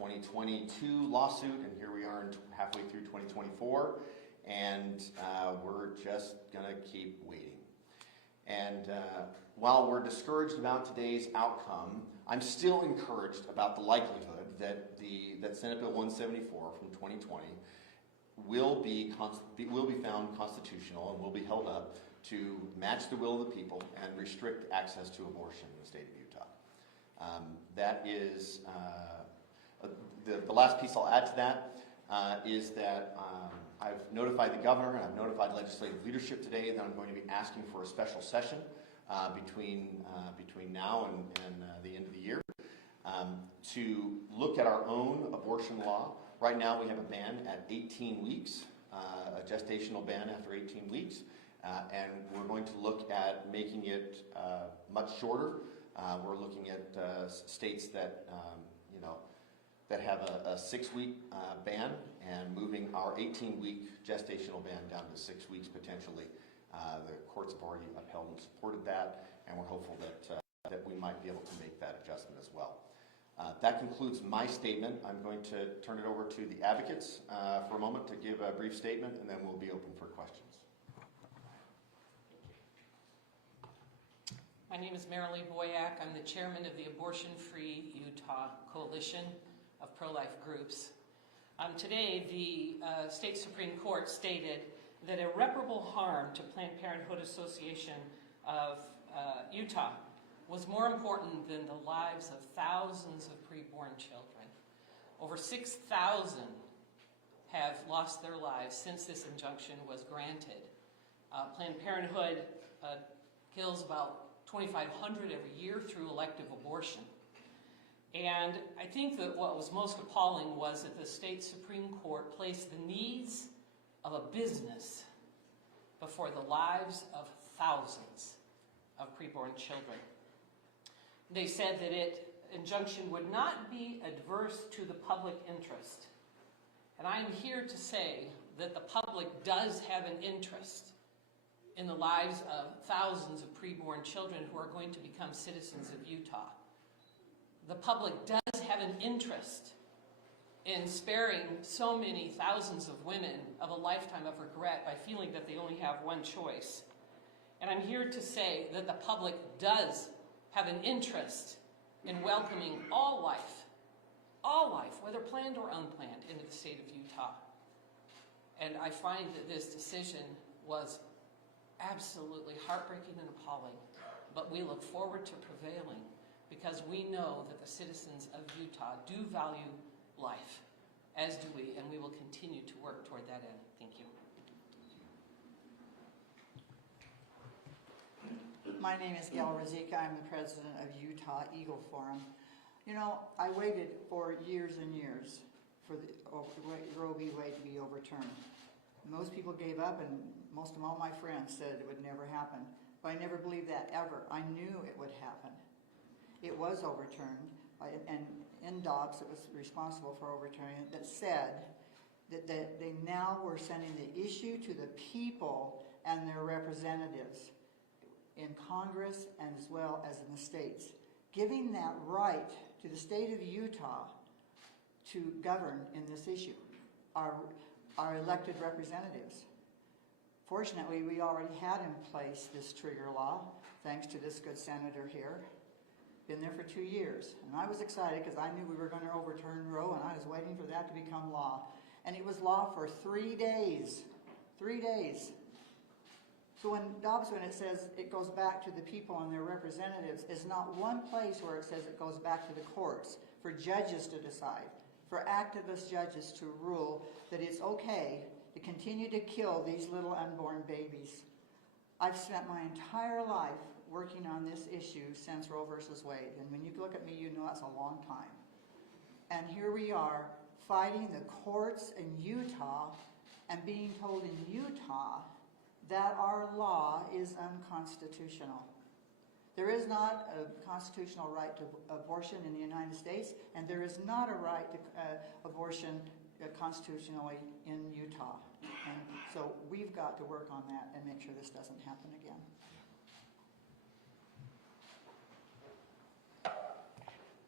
2022 lawsuit, and here we are halfway through 2024, and we're just gonna keep waiting. And while we're discouraged about today's outcome, I'm still encouraged about the likelihood that Senate Bill 174 from 2020 will be found constitutional and will be held up to match the will of the people and restrict access to abortion in the state of Utah. That is the last piece I'll add to that is that I've notified the governor and I've notified legislative leadership today that I'm going to be asking for a special session between now and the end of the year to look at our own abortion law. Right now we have a ban at 18 weeks, a gestational ban after 18 weeks, and we're going to look at making it much shorter. We're looking at states that that have a 6-week ban and moving our 18-week gestational ban down to 6 weeks potentially. The courts have already upheld and supported that, and we're hopeful that we might be able to make that adjustment as well. That concludes my statement. I'm going to turn it over to the advocates for a moment to give a brief statement, and then we'll be open for questions. My name is Marilee Boyack. I'm the chairman of the Abortion Free Utah Coalition of pro-life groups. Today, the state Supreme Court stated that irreparable harm to Planned Parenthood Association of Utah was more important than the lives of thousands of preborn children. Over 6,000 have lost their lives since this injunction was granted. Planned Parenthood kills about 2,500 every year through elective abortion. And I think that what was most appalling was that the state Supreme Court placed the needs of a business before the lives of thousands of preborn children. They said that injunction would not be adverse to the public interest. And I'm here to say that the public does have an interest in the lives of thousands of preborn children who are going to become citizens of Utah. The public does have an interest in sparing so many thousands of women of a lifetime of regret by feeling that they only have one choice. And I'm here to say that the public does have an interest in welcoming all life, whether planned or unplanned, into the state of Utah. And I find that this decision was absolutely heartbreaking and appalling, but we look forward to prevailing because we know that the citizens of Utah do value life, as do we, and we will continue to work toward that end. Thank you. My name is Gail Razika. I'm the president of Utah Eagle Forum. You know, I waited for years and years for the Roe v. Wade to be overturned. Most people gave up, and most of all my friends said it would never happen. But I never believed that ever. I knew it would happen. It was overturned, and in Dobbs, it was responsible for overturning it, that said that they now were sending the issue to the people and their representatives in Congress and as well as in the states, giving that right to the state of Utah to govern in this issue, our elected representatives. Fortunately, we already had in place this trigger law, thanks to this good senator here. Been there for 2 years, and I was excited because I knew we were going to overturn Roe, and I was waiting for that to become law. And it was law for 3 days. 3 days. So when it says it goes back to the people and their representatives, is not one place where it says it goes back to the courts for judges to decide, for activist judges to rule that it's okay to continue to kill these little unborn babies. I've spent my entire life working on this issue since Roe versus Wade, and when you look at me, you know that's a long time. And here we are fighting the courts in Utah and being told in Utah that our law is unconstitutional. There is not a constitutional right to abortion in the United States, and there is not a right to abortion constitutionally in Utah. And so we've got to work on that and make sure this doesn't happen again.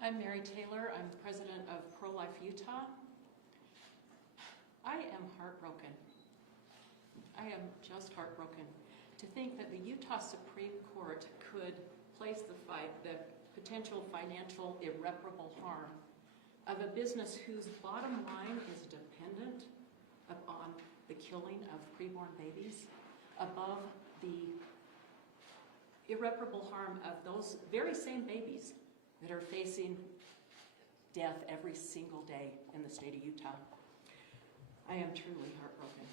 I'm Mary Taylor. I'm the president of Pro-Life Utah. I am heartbroken. I am just heartbroken to think that the Utah Supreme Court could place the potential financial irreparable harm of a business whose bottom line is dependent upon the killing of preborn babies above the irreparable harm of those very same babies that are facing death every single day in the state of Utah. I am truly heartbroken.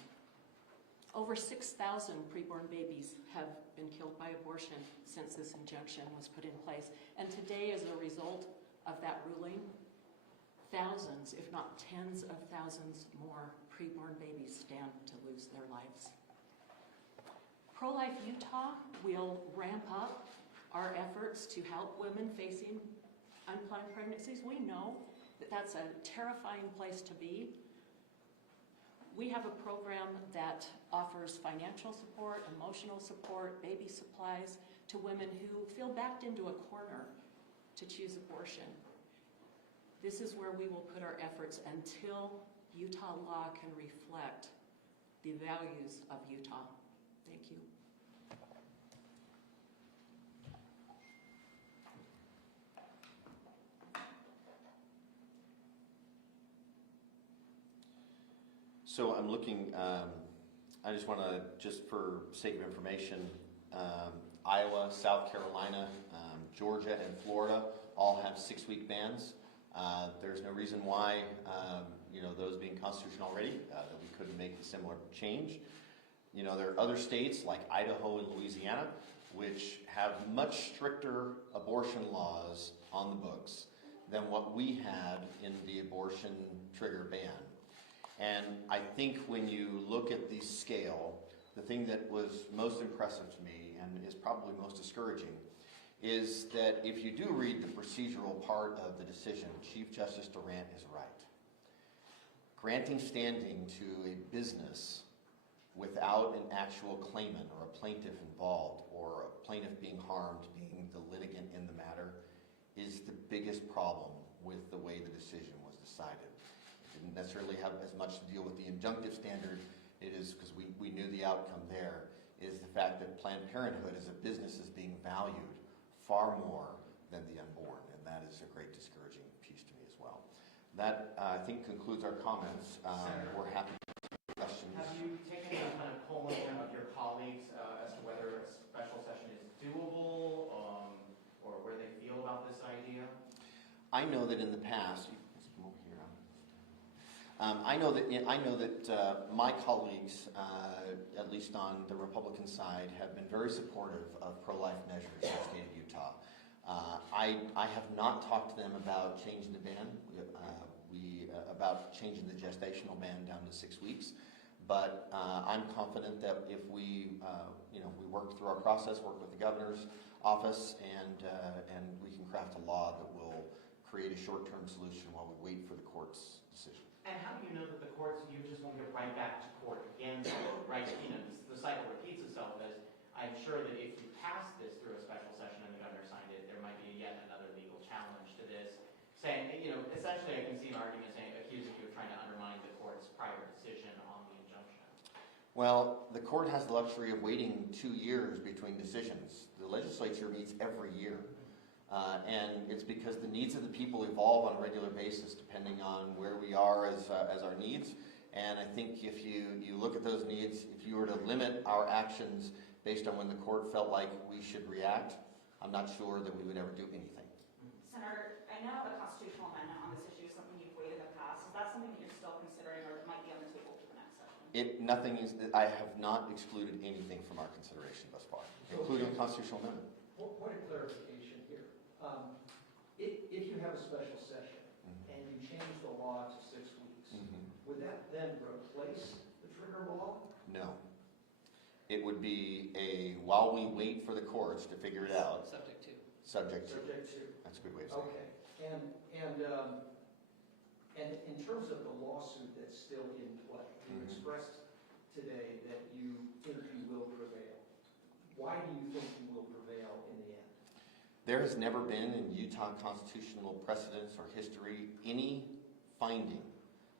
Over 6,000 preborn babies have been killed by abortion since this injunction was put in place. And today, as a result of that ruling, thousands, if not tens of thousands more preborn babies stand to lose their lives. Pro-Life Utah will ramp up our efforts to help women facing unplanned pregnancies. We know that that's a terrifying place to be. We have a program that offers financial support, emotional support, baby supplies to women who feel backed into a corner to choose abortion. This is where we will put our efforts until Utah law can reflect the values of Utah. Thank you. So I'm looking, I just want to, just for sake of information, Iowa, South Carolina, Georgia, and Florida all have 6-week bans. There's no reason why, those being constitutional already, that we couldn't make a similar change. There are other states like Idaho and Louisiana, which have much stricter abortion laws on the books than what we had in the abortion trigger ban. And I think when you look at the scale, the thing that was most impressive to me and is probably most discouraging is that if you do read the procedural part of the decision, Chief Justice Durant is right. Granting standing to a business without an actual claimant or a plaintiff involved or a plaintiff being harmed, being the litigant in the matter, is the biggest problem with the way the decision was decided. It didn't necessarily have as much to deal with the injunctive standard. It is, because we knew the outcome there, is the fact that Planned Parenthood as a business is being valued far more than the unborn, and that is a great discouraging piece to me as well. That, I think, concludes our comments. We're happy to take questions. Have you taken any kind of polling of your colleagues as to whether a special session is doable, or where they feel about this idea? I know that in the past, I know that my colleagues, at least on the Republican side, have been very supportive of pro-life measures in the state of Utah. I have not talked to them about changing the ban, about changing the gestational ban down to 6 weeks. But I'm confident that if we work through our process, work with the governor's office, and we can craft a law that will create a short-term solution while we wait for the court's decision. And how do you know that the courts, you just won't get right back to court again, right? The cycle repeats itself, as I'm sure that if you pass this through a special session and the governor signed it, there might be yet another legal challenge to this, saying, essentially I can see an argument accusing you of trying to undermine the court's prior decision on the injunction. Well, the court has the luxury of waiting 2 years between decisions. The legislature meets every year. And it's because the needs of the people evolve on a regular basis depending on where we are as our needs. And I think if you look at those needs, if you were to limit our actions based on when the court felt like we should react, I'm not sure that we would ever do anything. Senator, I know a constitutional amendment on this issue is something you've weighed in the past. Is that something that you're still considering, or it might be on the table for the next session? I have not excluded anything from our consideration thus far, including a constitutional amendment. Point of clarification here. If you have a special session and you change the law to 6 weeks, would that then replace the trigger law? No. It would be while we wait for the courts to figure it out. Subject to. Subject to. Subject to. That's a good way to say it. Okay. And in terms of the lawsuit that's still in play, you expressed today that you think you will prevail. Why do you think you will prevail in the end? There has never been in Utah constitutional precedents or history any finding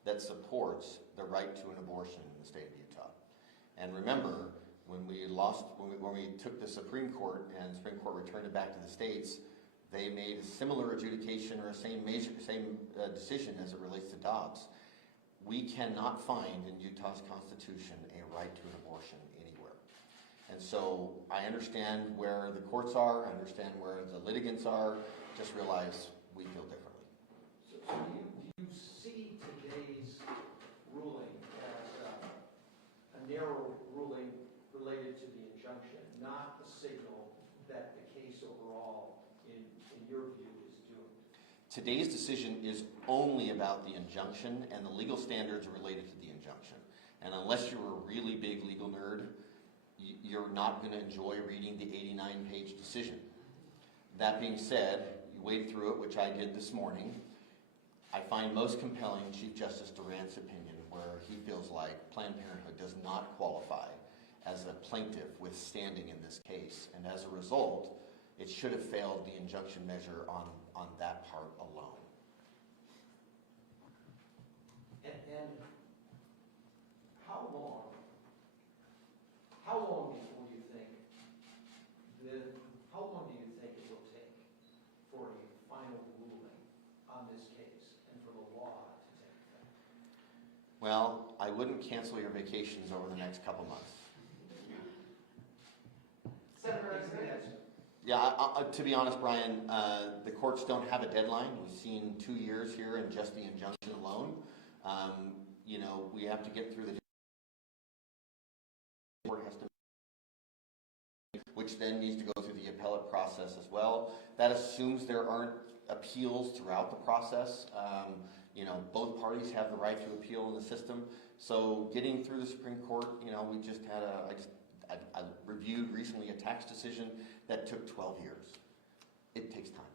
that supports the right to an abortion in the state of Utah. And remember, when we took the Supreme Court and the Supreme Court returned it back to the states, they made a similar adjudication or same decision as it relates to Dobbs. We cannot find in Utah's constitution a right to an abortion anywhere. And so I understand where the courts are, I understand where the litigants are, just realize we feel differently. So do you see today's ruling as a narrow ruling related to the injunction, not the signal that the case overall, in your view, is doomed? Today's decision is only about the injunction and the legal standards related to the injunction. And unless you're a really big legal nerd, you're not going to enjoy reading the 89-page decision. That being said, you wade through it, which I did this morning. I find most compelling Chief Justice Durant's opinion, where he feels like Planned Parenthood does not qualify as a plaintiff with standing in this case. And as a result, it should have failed the injunction measure on that part alone. And how long it will take for a final ruling on this case and for the law to take effect? Well, I wouldn't cancel your vacations over the next couple months. Senator, Yeah, to be honest, Brian, the courts don't have a deadline. We've seen 2 years here in just the injunction alone. You know, we have to get through the court has to, which then needs to go through the appellate process as well. That assumes there aren't appeals throughout the process. You know, both parties have the right to appeal in the system. So getting through the Supreme Court, you know, we just had I reviewed recently a tax decision that took 12 years. It takes time.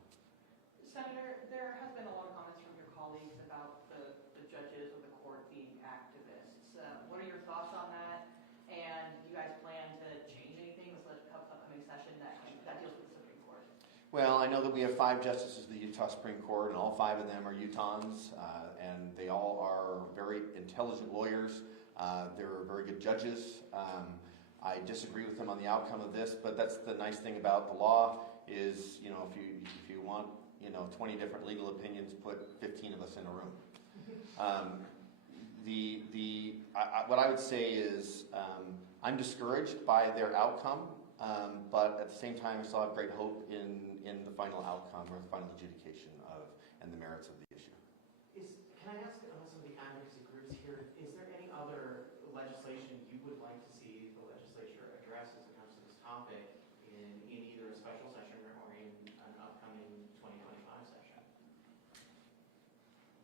Senator, there has been a lot of comments from your colleagues about the judges of the court being activists. What are your thoughts on that? And do you guys plan to change anything this upcoming session that deals with the Supreme Court? Well, I know that we have 5 justices of the Utah Supreme Court, and all 5 of them are Utahns, and they all are very intelligent lawyers. They're very good judges. I disagree with them on the outcome of this, but that's the nice thing about the law is, you know, if you want, you know, 20 different legal opinions, put 15 of us in a room. What I would say is I'm discouraged by their outcome, but at the same time I still have great hope in the final outcome or the final adjudication and the merits of the issue. Can I ask some of the advocacy groups here, is there any other legislation you would like to see the legislature address as it comes to this topic in either a special session or in an upcoming 2025 session?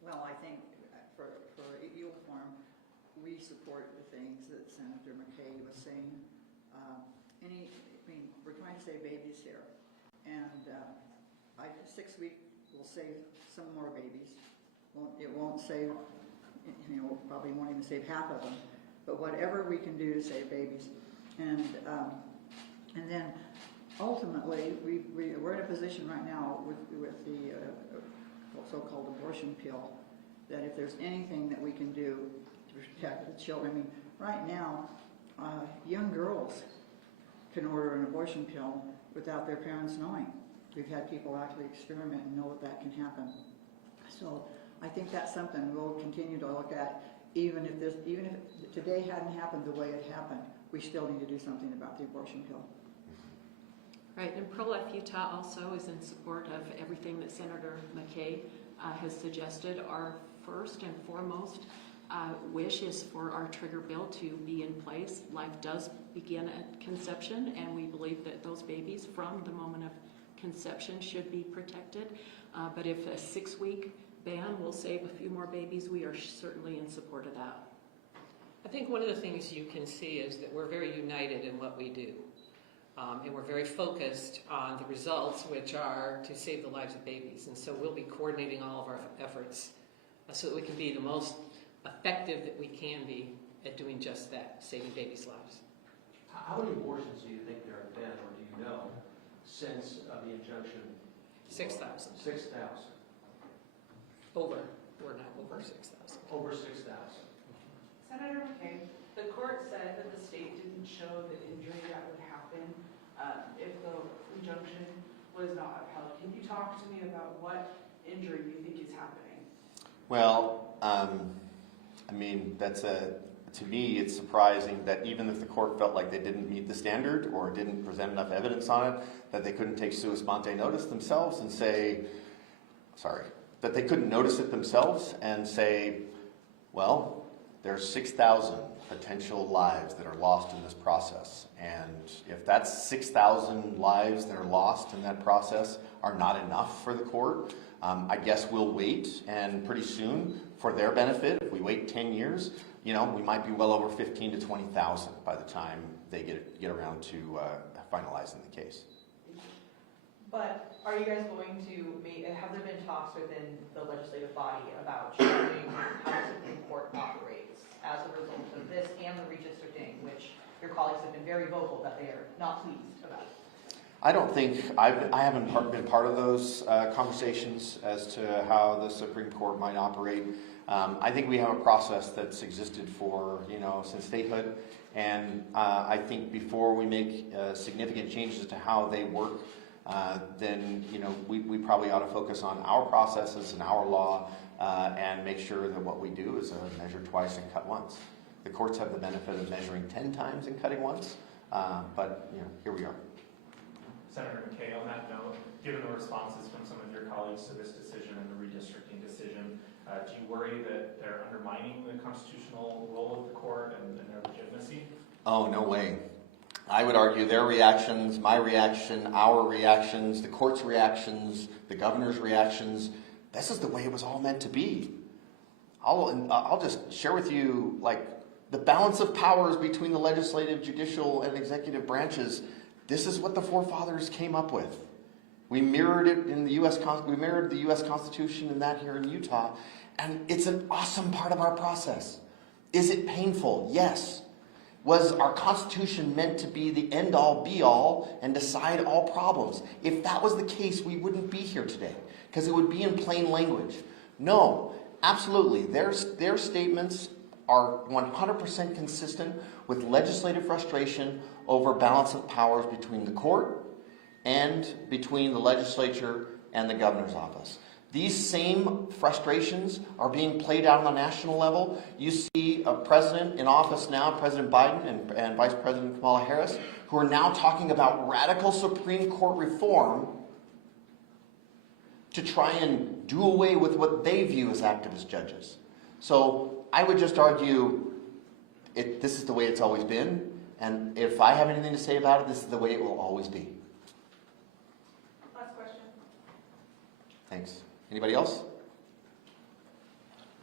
Well, I think for Eagle Farm, we support the things that Senator McKay was saying. We're trying to save babies here, and 6 weeks will save some more babies. It won't save, you know, probably won't even save half of them, but whatever we can do to save babies, and then ultimately we're in a position right now with the so-called abortion pill, that if there's anything that we can do to protect the children, I mean, right now, young girls can order an abortion pill without their parents knowing. We've had people actually experiment and know that can happen. So I think that's something we'll continue to look at, even if today hadn't happened the way it happened, we still need to do something about the abortion pill. Right, and Pro-Life Utah also is in support of everything that Senator McKay has suggested. Our first and foremost wish is for our trigger bill to be in place. Life does begin at conception, and we believe that those babies from the moment of conception should be protected. But if a 6-week ban will save a few more babies, we are certainly in support of that. I think one of the things you can see is that we're very united in what we do. And we're very focused on the results, which are to save the lives of babies. And so we'll be coordinating all of our efforts so that we can be the most effective that we can be at doing just that, saving babies' lives. How many abortions do you think there have been, or do you know, since the injunction? 6,000. 6,000. Over. We're now over 6,000. Over 6,000. Senator McKay, the court said that the state didn't show the injury that would happen if the injunction was not upheld. Can you talk to me about what injury you think is happening? Well, I mean, to me, it's surprising that even if the court felt like they didn't meet the standard or didn't present enough evidence on it, that they couldn't take sua sponte notice themselves and say, that they couldn't notice it themselves and say, well, there's 6,000 potential lives that are lost in this process. And if that's 6,000 lives that are lost in that process are not enough for the court, I guess we'll wait, and pretty soon, for their benefit, if we wait 10 years, we might be well over 15 to 20,000 by the time they get around to finalizing the case. But are you guys going to, have there been talks within the legislative body about changing how the Supreme Court operates as a result of this and the redistricting, which your colleagues have been very vocal that they are not pleased about? I don't think, I haven't been part of those conversations as to how the Supreme Court might operate. I think we have a process that's existed for, since statehood. And I think before we make significant changes to how they work, then, we probably ought to focus on our processes and our law and make sure that what we do is measure twice and cut once. The courts have the benefit of measuring 10 times and cutting once, but, here we are. Senator McKay, on that note, given the responses from some of your colleagues to this decision and the redistricting decision, do you worry that they're undermining the constitutional role of the court and their legitimacy? Oh, no way. I would argue their reactions, my reaction, our reactions, the court's reactions, the governor's reactions, this is the way it was all meant to be. I'll just share with you, the balance of powers between the legislative, judicial, and executive branches. This is what the forefathers came up with. We mirrored it in the U.S. We mirrored the U.S. Constitution in that here in Utah, and it's an awesome part of our process. Is it painful? Yes. Was our Constitution meant to be the end-all, be-all, and decide all problems? If that was the case, we wouldn't be here today, because it would be in plain language. No, absolutely. Their statements are 100% consistent with legislative frustration over balance of powers between the court and between the legislature and the governor's office. These same frustrations are being played out on the national level. You see a president in office now, President Biden and Vice President Kamala Harris, who are now talking about radical Supreme Court reform to try and do away with what they view as activist judges. So I would just argue this is the way it's always been, and if I have anything to say about it, this is the way it will always be. Last question. Thanks. Anybody else?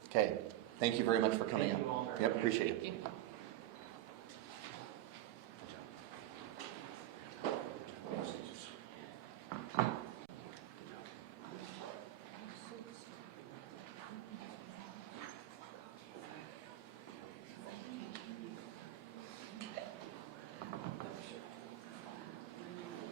Okay. Thank you very much for coming Thank up. you all very Yep, much. appreciate it. Thank you.